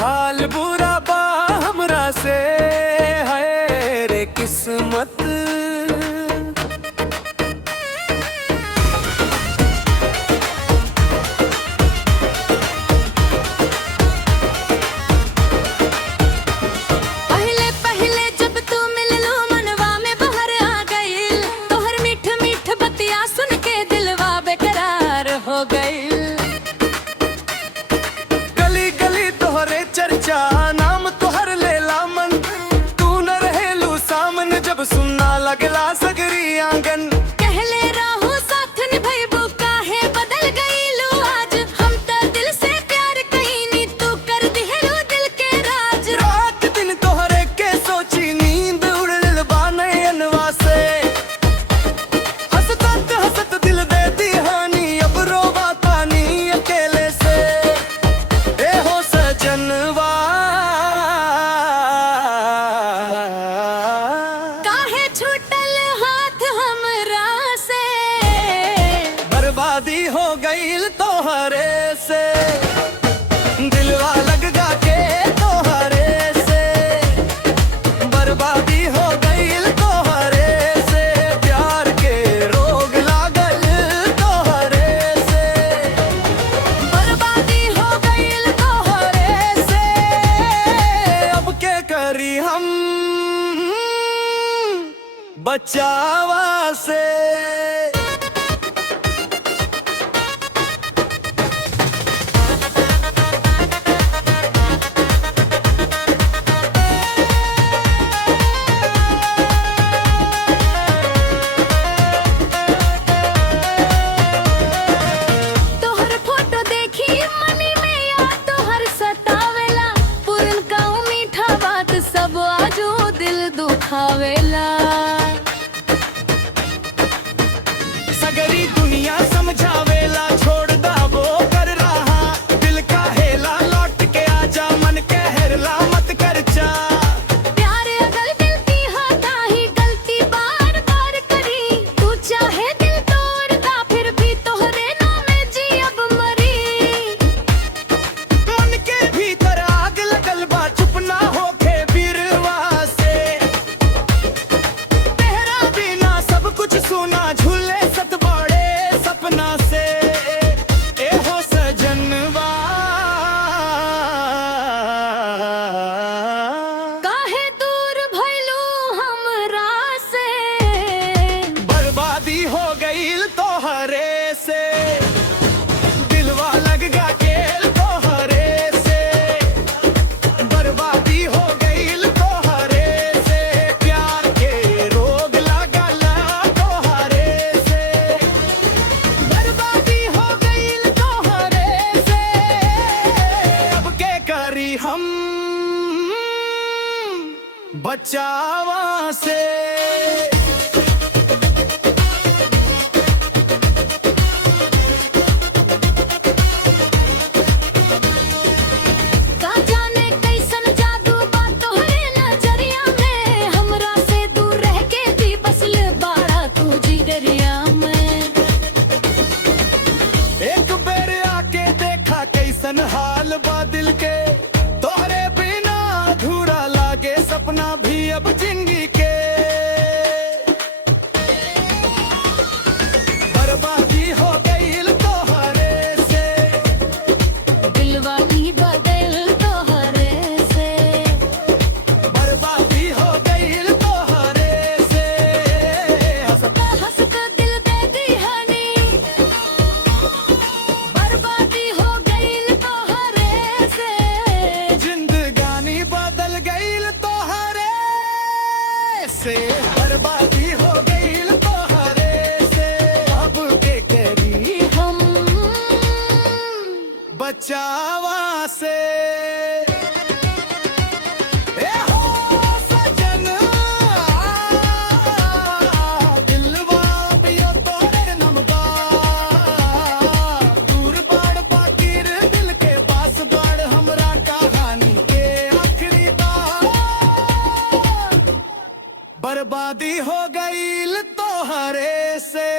हाल बुरा बा हमरा से है रे किस्मत। चर्चा नाम तोहर लेला मन, तू न रहेलू सामन जब सुनना लगला सगरी आंगन। कहले राहु साथ निभैबू काहे बदल गईलू आज, हम तो दिल से प्यार कईनी तू कर दिहलू दिल के राज। रात दिन तोहरे के सोची नींद उड़ल बा नयनवा से, हंसत हंसत दिल दे दी हानी अब रोवा तानी अकेले से। ए हो सजनवा बर्बादी हो गईल तोहरे से, दिलवा लग गा के तोहरे से। बर्बादी हो गईल तोहरे से, प्यार के रोग लागल तोहरे से। बर्बादी हो गईल तोहरे से, अब के करी हम बचावा से। दुखावेला सगरी दुनिया समझावेला, छोड़ दावो कर रहा दिल का हेला। लौट के आजा मन के हेरला मत कर चा। प्यार अगर दिल की हाथा ही गलती बार बार करी, तू चाहे दिल तोड़ दा फिर भी तोहरे नाम जी अब मरी। मन के भीतर आग लगल बा चुप ना होके बिरवा से। सुना झूले सत बड़े सपना से। ए हो सजनवा काहे दूर भइलू हमरा से, बर्बादी हो गईल तोहरे से। दिलवा लग गा केल तोहरे से, बर्बादी हो गईल तोहरे से। प्यार के रोग लागल हम बचावा से। का जाने कैसन जादू बा तोहरे नजरिया में, हमरा से दूर रह के भी बसल बाड़ा तू जिगरिया में। एक बेर आके देखा कैसन हाल बा दिल के, तोहरे बिना अधूरा लागे सपना भी अब जिंदगी के। बर्बादी हो गईल तोहरे से, दिलवा ही बदल तोहरे से। बर्बादी हो गईल तोहरे से। हंसता हंसता दिल दे दी हानी, बर्बादी हो गईल तोहरे से। जिंदगानी बदल गईल तोहरे से, बर्बादी हो गईल तोहरे से। अब के करी हम बचावा से। ए हो सजनवा दिलवा भी तोरे नमवा, दूर बाड़ बाकिर दिल के पास बाड़ हमरा कहानी के आखिरी बार। बर्बादी हो गईल तोहरे से।